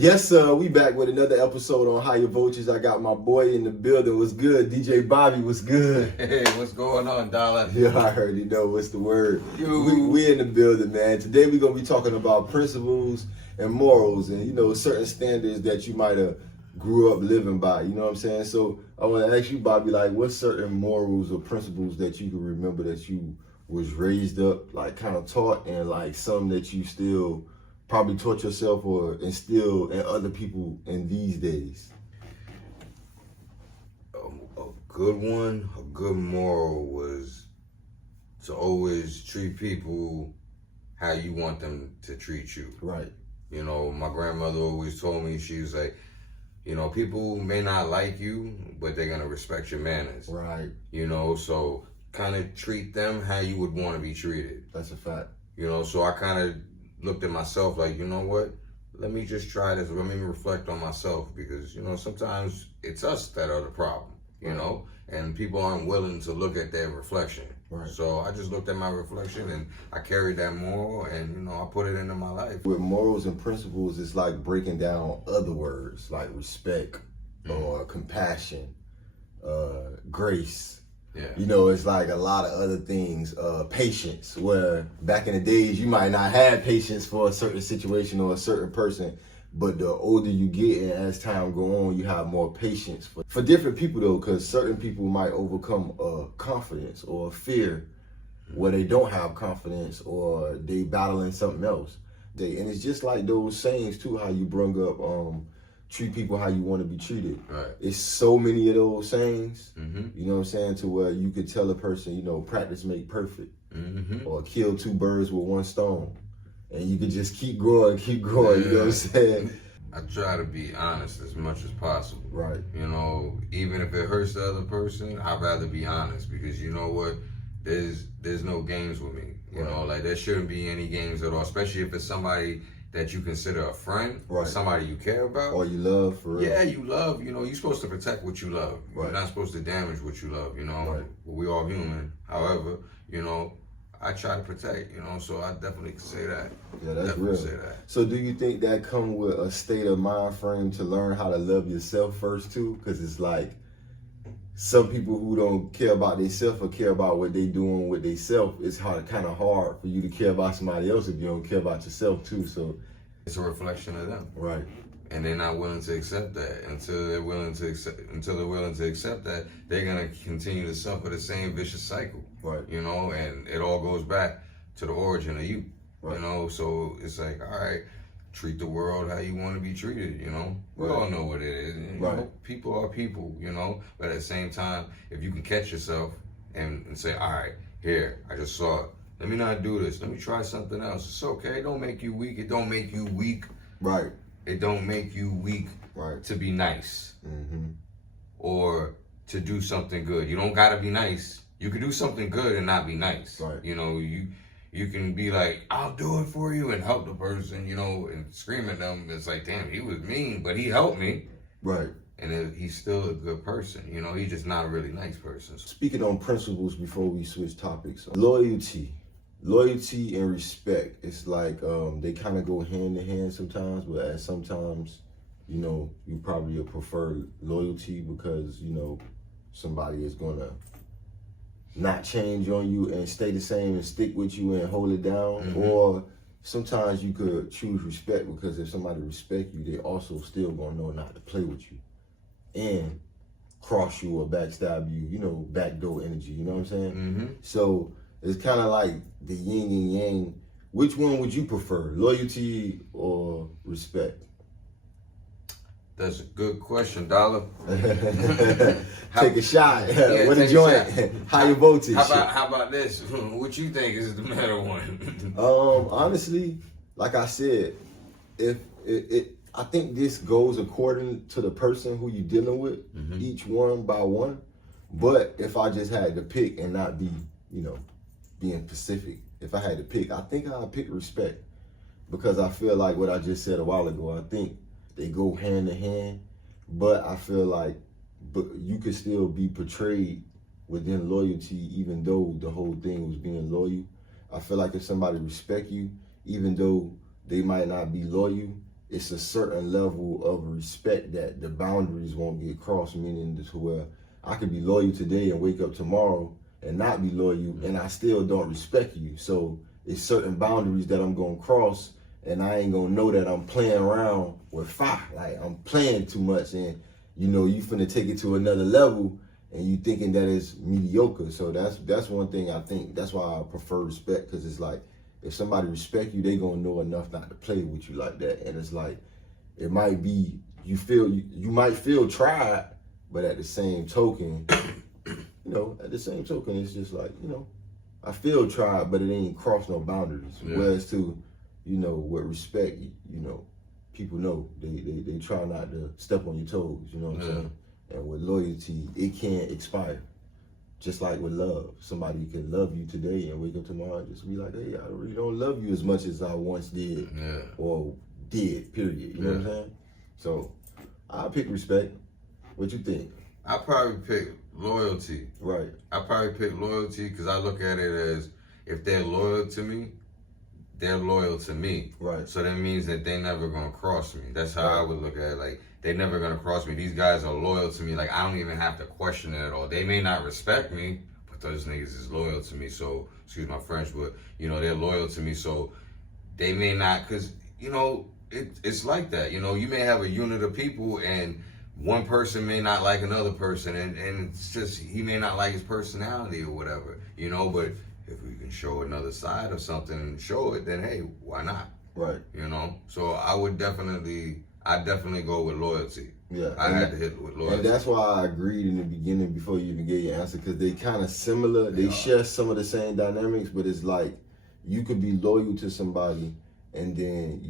Yes, sir. We back with another episode on Higher Voltage. I got my boy in the building. What's good? DJ Bobby, what's good? Hey, what's going on, Dollah? Yeah, I already know. What's the word? We in the building, man. Today we're going to be talking about principles and morals and, certain standards that you might have grew up living by. You know what I'm saying? So I want to ask you, Bobby, what's certain morals or principles that you can remember that you was raised up, kind of taught, and some that you still probably taught yourself or instill in other people in these days? A good one, a good moral was to always treat people how you want them to treat you. Right. My grandmother always told me, she was like, people may not like you, but they're going to respect your manners. Right. So kind of treat them how you would want to be treated. That's a fact. So I kind of looked at myself like, you know what? Let me just try this. Let me reflect on myself because, sometimes it's us that are the problem, and people aren't willing to look at their reflection. Right. So I just looked at my reflection and I carried that moral and, I put it into my life. With morals and principles, it's like breaking down other words like respect or compassion, grace. Yeah. It's like a lot of other things. Patience, where back in the days you might not have patience for a certain situation or a certain person, but the older you get and as time go on, you have more patience for different people though, because certain people might overcome confidence or fear where they don't have confidence or they battling something else. And it's just like those sayings too, how you bring up treat people how you want to be treated. Right. It's so many of those sayings, Mm-hmm. you know what I'm saying, to where you could tell a person, practice make perfect, Mm-hmm. or kill two birds with one stone. And you could just keep growing, you know what I'm saying? I try to be honest as much as possible. Right. Even if it hurts the other person, I'd rather be honest because you know what? There's no games with me. There shouldn't be any games at all, especially if it's somebody that you consider a friend, right, or somebody you care about. Or you love, for real. Yeah, you love, you're supposed to protect what you love. Right. You're not supposed to damage what you love, Right. We all human. However, I try to protect, so I definitely can say that. Yeah, that's definitely real. Say that. So do you think that come with a state of mind frame to learn how to love yourself first too? Because it's like some people who don't care about themselves or care about what they doing with themselves, it's kind of hard for you to care about somebody else if you don't care about yourself too. So it's a reflection of them. Right. And they're not willing to accept that. Until they're willing to accept that, they're gonna continue to suffer the same vicious cycle. Right. And it all goes back to the origin of you. Right. So it's like, all right, treat the world how you want to be treated, We Right. all know what it is. Right. People are people, but at the same time, if you can catch yourself and say, all right, here, I just saw it. Let me not do this. Let me try something else. It's okay. It don't make you weak. It don't make you weak. Right. It don't make you weak. Right. To be nice. Mm-hmm. Or to do something good. You don't gotta be nice. You can do something good and not be nice. Right. You can be like, I'll do it for you and help the person, and scream at them. It's like, damn, he was mean, but he helped me. Right. And he's still a good person. He's just not a really nice person. Speaking on principles before we switch topics, loyalty and respect. It's like they kind of go hand in hand sometimes, but at sometimes, you probably prefer loyalty because, somebody is going to not change on you and stay the same and stick with you and hold it down. Mm-hmm. Or sometimes you could choose respect because if somebody respect you, they also still going to know not to play with you and cross you or backstab you, backdoor energy, you know what I'm saying? Mm-hmm. So it's kind of like the yin and yang. Which one would you prefer, loyalty or respect? That's a good question, Dollah. Take a shot. Yeah, what a joint. Higher voltage. How about this? What you think is the better one? Honestly, like I said, I think this goes according to the person who you're dealing with, mm-hmm. each one by one. But if I just had to pick and not be, being specific, if I had to pick, I think I'd pick respect. Because I feel like what I just said a while ago, I think they go hand in hand. But I feel like you could still be portrayed within loyalty, even though the whole thing was being loyal. I feel like if somebody respect you, even though they might not be loyal, it's a certain level of respect that the boundaries won't get crossed, meaning to where I could be loyal today and wake up tomorrow and not be loyal, and I still don't respect you. So it's certain boundaries that I'm gonna cross, and I ain't gonna know that I'm playing around with fire. Like I'm playing too much, and you finna take it to another level, and you thinking that it's mediocre. So that's one thing I think. That's why I prefer respect, because it's like if somebody respect you, they gonna know enough not to play with you like that. And it's like it might be you might feel tried, but at the same token, it's just like, I feel tried, but it ain't crossed no boundaries. Yeah. Whereas with respect, people know they try not to step on your toes, you know what I'm saying? And with loyalty, it can't expire. Just like with love, somebody can love you today and wake up tomorrow and just be like, hey, I really don't love you as much as I once did, or did, period. You know what I'm saying? So I'll pick respect. What you think? I probably pick loyalty. Right. I probably pick loyalty because I look at it as if they're loyal to me, they're loyal to me. Right. So that means that they never gonna cross me. That's how I would look at it. Like, they never gonna cross me. These guys are loyal to me. Like, I don't even have to question it at all. They may not respect me, but those niggas is loyal to me. So, excuse my French, but they're loyal to me. So they may not, because it's like that. You may have a unit of people, and one person may not like another person, and it's just, he may not like his personality or whatever, but if we can show another side of something and show it, then hey, why not? Right. So I'd definitely go with loyalty. Yeah. I had to hit with loyalty. And that's why I agreed in the beginning before you even gave your answer, because they kind of similar. They share some of the same dynamics, but it's like you could be loyal to somebody, and then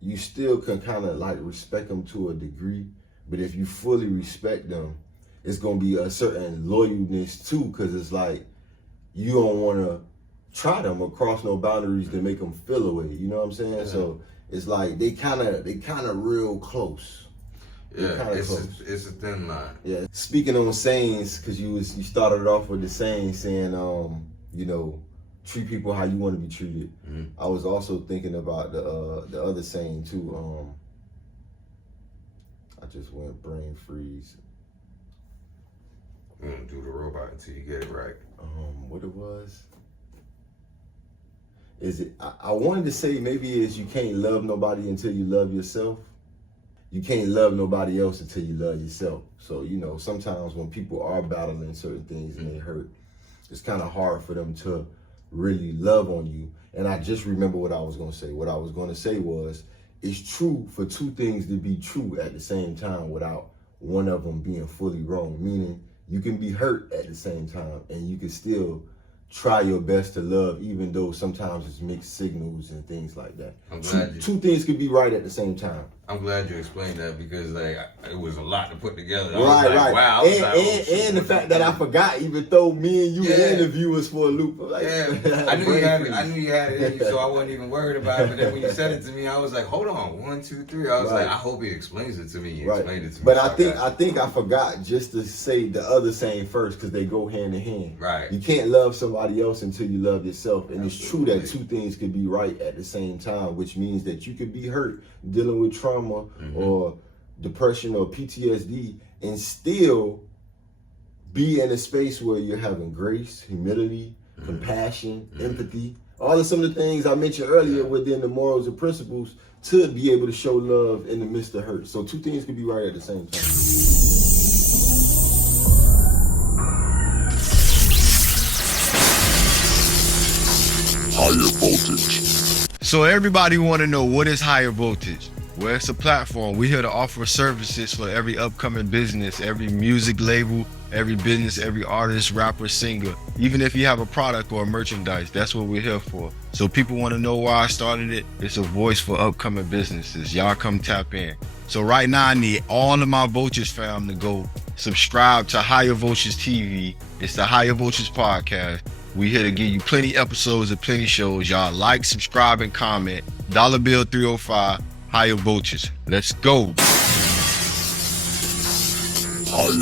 you still can kind of like respect them to a degree. But if you fully respect them, it's gonna be a certain loyalness too, because it's like you don't want to try them or cross no boundaries to make them feel away. You know what I'm saying? Yeah. So it's like they kind of real close. Yeah, it's a thin line. Yeah. Speaking on sayings, because you started off with the saying saying treat people how you want to be treated. Mm-hmm. I was also thinking about the other saying too. I just went brain freeze. We're gonna do the robot until you get it right. What it was? Is it? I wanted to say maybe is you can't love nobody until you love yourself. You can't love nobody else until you love yourself. So sometimes when people are battling certain things and they hurt, it's kind of hard for them to really love on you. And I just remember what I was going to say. What I was going to say was, it's true for two things to be true at the same time without one of them being fully wrong. Meaning you can be hurt at the same time and you can still try your best to love, even though sometimes it's mixed signals and things like that. Two things could be right at the same time. I'm glad you explained that, because it was a lot to put together. Right. Wow. And the fact that I forgot even though me and you interviewers for a loop. I knew you had it in you, so I wasn't even worried about it. But then when you said it to me, I was like, hold on, 1, 2, 3. I was like, I hope he explains it to me. He explained it to me. But I think I forgot just to say the other saying first, because they go hand in hand. Right. You can't love somebody else until you love yourself. And it's true that two things could be right at the same time, which means that you could be hurt dealing with trauma or depression or PTSD and still be in a space where you're having grace, humility, compassion, empathy, all of some of the things I mentioned earlier within the morals and principles to be able to show love in the midst of hurt. So two things could be right at the same time. Higher voltage. So everybody want to know, what is higher voltage? Well, it's a platform. We're here to offer services for every upcoming business, every music label, every business, every artist, rapper, singer. Even if you have a product or a merchandise, that's what we're here for. So people want to know why I started it. It's a voice for upcoming businesses. Y'all come tap in. So right now I need all of my Vultures fam to go subscribe to Higher Vultures TV. It's the Higher Vultures podcast. We here to give you plenty episodes and plenty shows. Y'all like, subscribe, and comment. Dollah Bill 305, Higher Vultures. Let's go. Higher